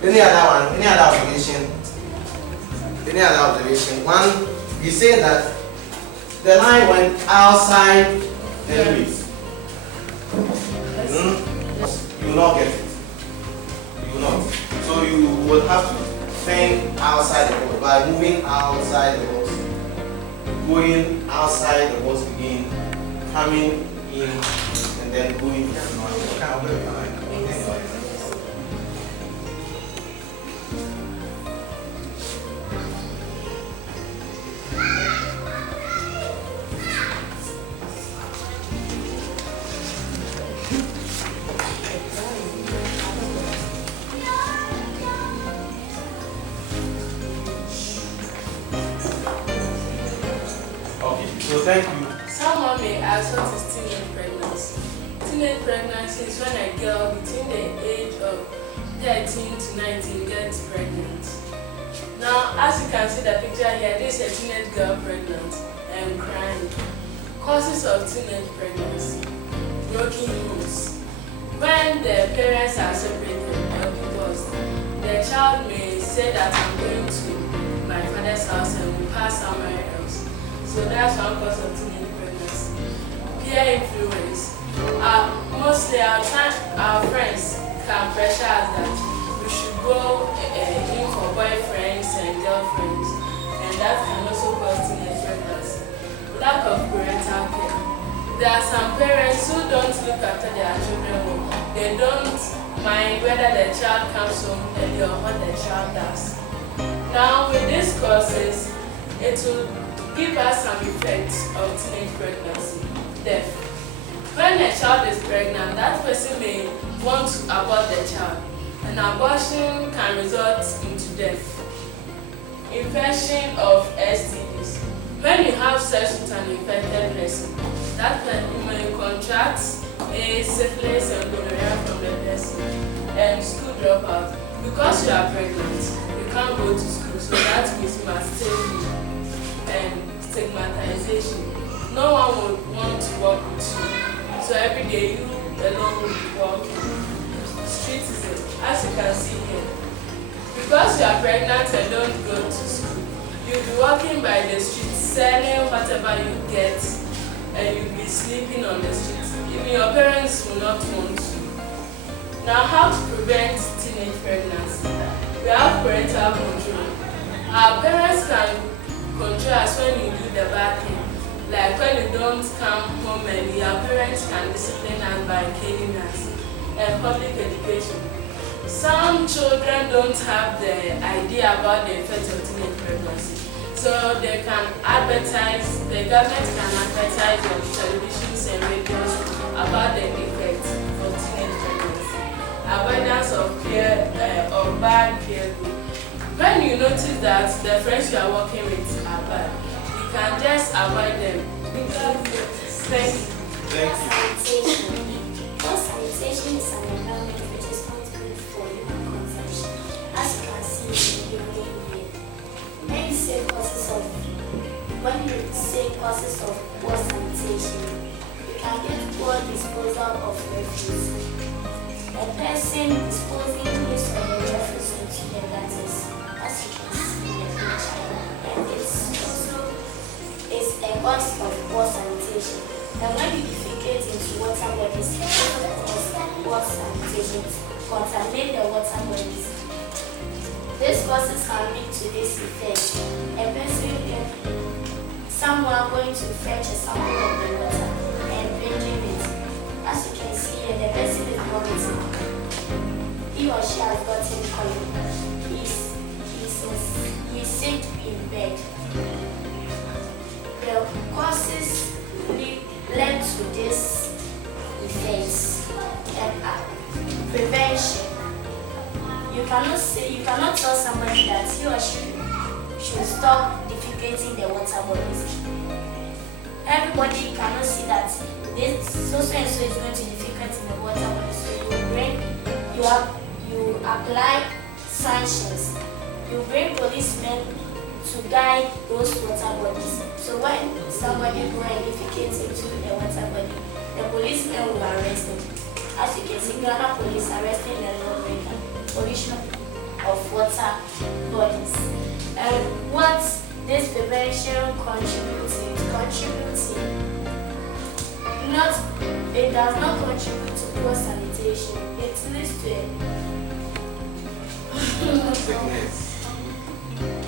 Any other one? Any other observation? Any other observation? One, you say that the line went outside the limit. You will not get it. You will not. So you will have to think outside the box by moving outside the box, going outside the box again, coming in, and then going. So thank you. Someone may ask what is teenage pregnancy. Teenage pregnancy is when a girl between the age of 13 to 19 gets pregnant. Now, as you can see the picture here, this is a teenage girl pregnant and crying. Causes of teenage pregnancy: broken homes. When the parents are separated or divorced, the child may say that I'm going to my father's house and will pass somewhere else. So that's one cause of teenage pregnancy. Peer influence. Mostly our friends can pressure us that we should go in for boyfriends and girlfriends, and that can also cause teenage pregnancy. Lack of parental care. There are some parents who don't look after their children well. They don't mind whether the child comes home early or what the child does. Now with these causes, it will give us some effects of teenage pregnancy. Death. When a child is pregnant, that person may want to abort the child. An abortion can result into death. Infection of STDs. When you have sex with an infected person, that you may contract a syphilis and gonorrhea from the person. And school dropout. Because you are pregnant, you can't go to school, so that means you must stay home. And stigmatization. No one would want to work with you. So every day you alone will be walking. Streetism, as you can see here. Because you are pregnant and don't go to school, you'll be walking by the street selling whatever you get, and you'll be sleeping on the street. Even your parents will not want you. Now, how to prevent teenage pregnancy? We have parental control. Our parents can control us when you do the bad thing. Like when you don't come home early, your parents can discipline us by caning us. And public education. Some children don't have the idea about the effects of teenage pregnancy. So they can advertise, the government can advertise on televisions and radios about the effects of teenage pregnancy. Avoidance of bad peer group. When you notice that the friends you are working with are bad, you can just avoid them. Thank you. Sanitation is an environment which is not good for human consumption. As you can see in the building here, when you say causes of poor sanitation, you can get poor disposal of refuse. A person disposing his or her refuse into the gutters, as you can see in the picture, and it's also a cause of poor sanitation. And when you defecate into water bodies, poor sanitation contaminate the water bodies. These causes can lead to this effect. A person, someone going to fetch a sample of the water and drinking it. As you can see here, the person is vomiting. He or she has gotten colic. He's sick in bed. The causes led to this effects and prevention. You cannot tell somebody that he or she should stop defecating the water bodies. Everybody cannot see that this so and so is going to defecate in the water body. So you apply sanctions. You bring policemen to guide those water bodies. So when somebody go and defecate into the water body, the policemen will arrest them. As you can see, Ghana police arresting the lawbreaker, pollution of water bodies. And what this prevention contributes it does not contribute to poor sanitation. It leads to Sickness.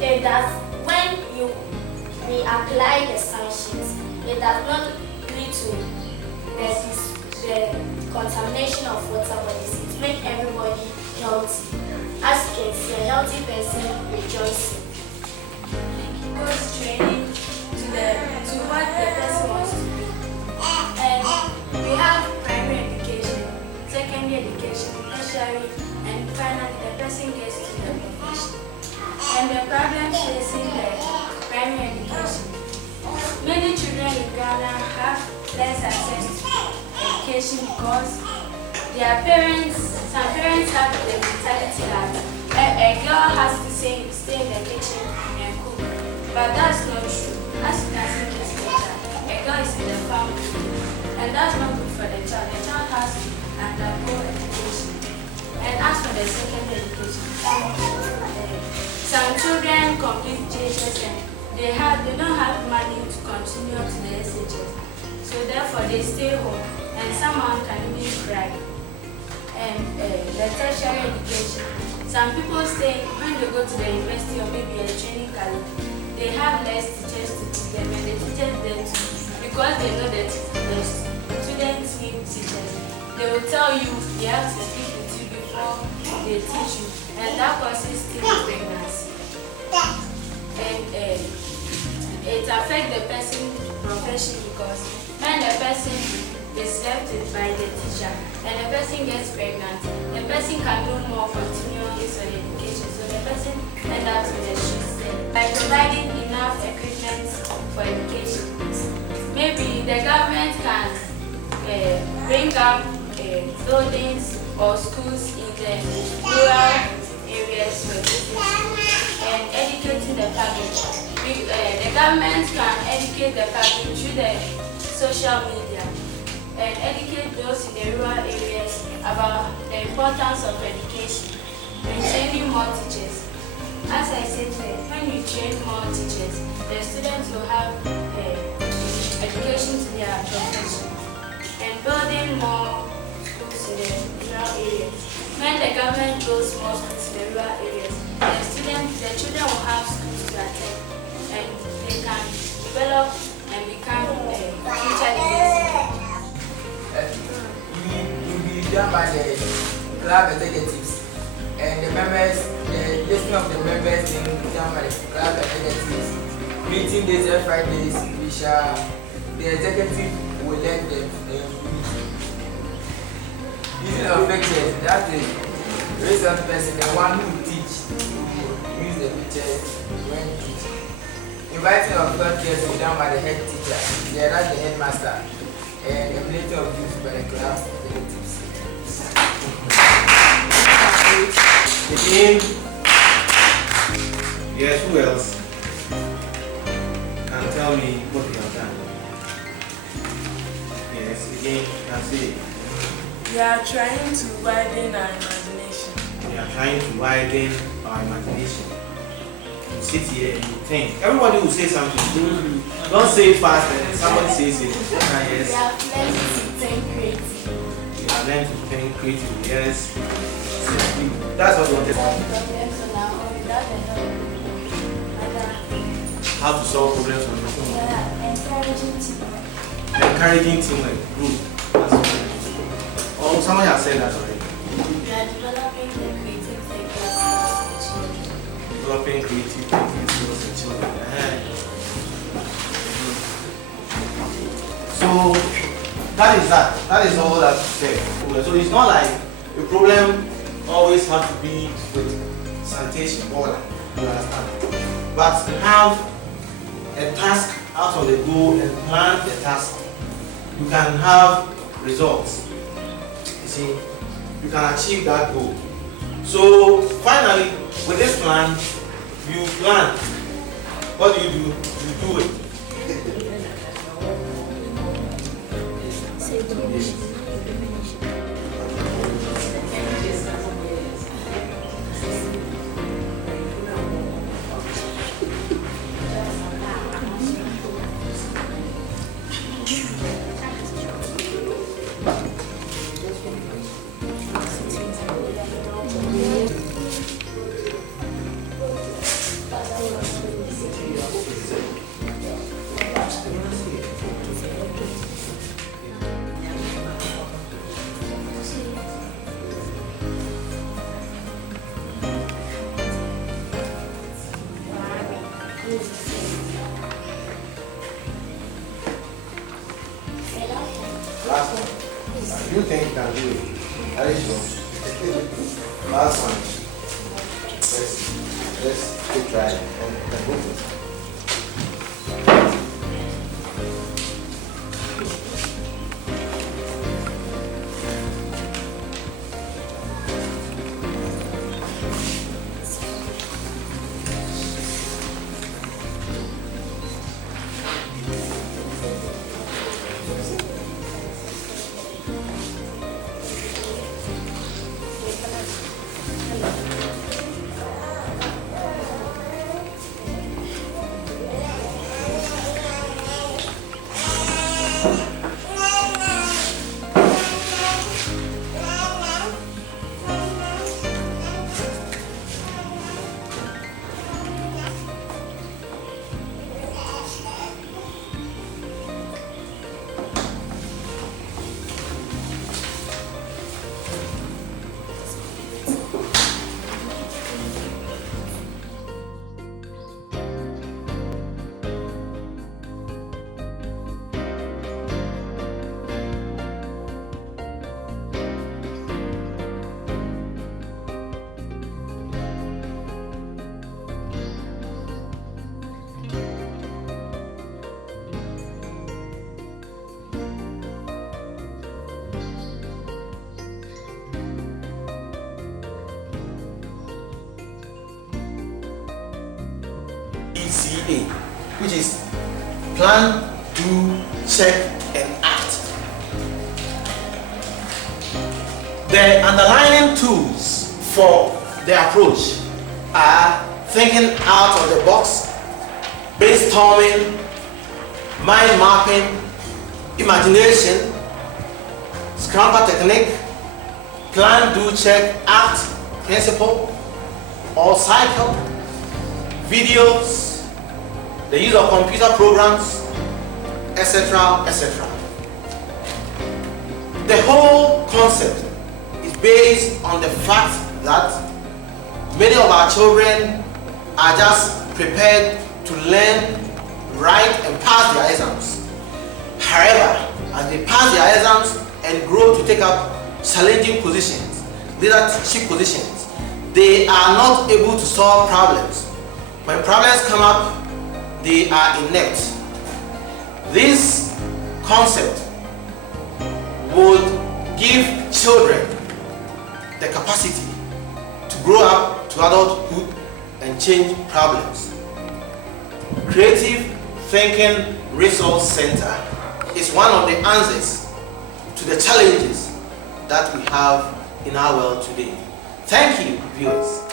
it does when we apply the sanctions, it does not lead to the contamination of water bodies. It makes everybody healthy. As you can see, a healthy person rejoicing. Goes training to what the person wants to be. And we have primary education, secondary education, tertiary, and finally the person gets to the profession. And the problem facing the primary education. Many children in Ghana have less access to education because some parents have the mentality that a girl has to stay in the kitchen and cook. But that's not true. As you can see in this picture, a girl is in the family, and that's not good for the child. The child has to undergo education. And as for the secondary education, some children complete JHS and they don't have money to continue to the SHS. So therefore they stay home and someone can even cry. And the tertiary education, some people stay when they go to the university or maybe a training college, they have less teachers to teach them and the teachers them too, because they know that the students need teachers. They will tell you they have to speak with you before they teach you, and that causes teen pregnancy. And it affects the person's profession because when the person is left by the teacher and the person gets pregnant, the person can no more continue his education, so the person ends up in the streets. By providing enough equipment for education, maybe the government can bring up buildings or schools in the rural areas for education and educating the public. The government can educate the public through the social media and educate those in the rural areas about the importance of education and training more teachers. As I said, when you train more teachers, the students will have education to their profession and building more schools in the rural areas. When the government builds more schools in the rural areas, the children will have schools to attend and they can develop and become future leaders. Will be done by the club executives and the members, the listing of the members in done by the club executives. Meeting days every Fridays, the executive will let them using a picture, that is raise one person, the one who teach, who use the pictures when teaching. Inviting of third years will be done by the head teacher, that's the headmaster, and the plenty of use by the class executives. Again, yes, who else can tell me what we have done? Yes, again, you can say. We are trying to widen our imagination. We are trying to widen our imagination. You sit here and you think. Everybody will say something. Don't say it fast and somebody says it. Yes. We have learned to think creative. We have learned to think creative. Yes. That's what we wanted. Problems on our own without the help. How to solve problems on your own. Yeah, encouraging teamwork. Encouraging teamwork. Good. That's good. Oh, someone has said that already. We are developing the creative thinkers in children. Developing creative thinking skills in children. So that is that. That is all that said. So it's not like the problem always has to be with sanitation or like, you understand. But have a task out of the goal and plan the task. You can have results. You see, you can achieve that goal. So finally, with this plan, you plan. What do? You do it. you think you can do it? Are you sure? Last one. Let's keep trying and go for it. PCA, which is plan, do, check, and act. The underlying tools for the approach are thinking out of the box, brainstorming, mind mapping, imagination, scramble technique, plan, do, check, act, principle, or cycle, videos, the use of computer programs, etc., etc. The whole concept is based on the fact that many of our children are just prepared to learn, write, and pass their exams. However, as they pass their exams and grow to take up challenging positions, leadership positions, they are not able to solve problems. When problems come up, they are inept. This concept would give children the capacity to grow up to adulthood and change problems. Creative Thinking Resource Center is one of the answers to the challenges that we have in our world today. Thank you, viewers.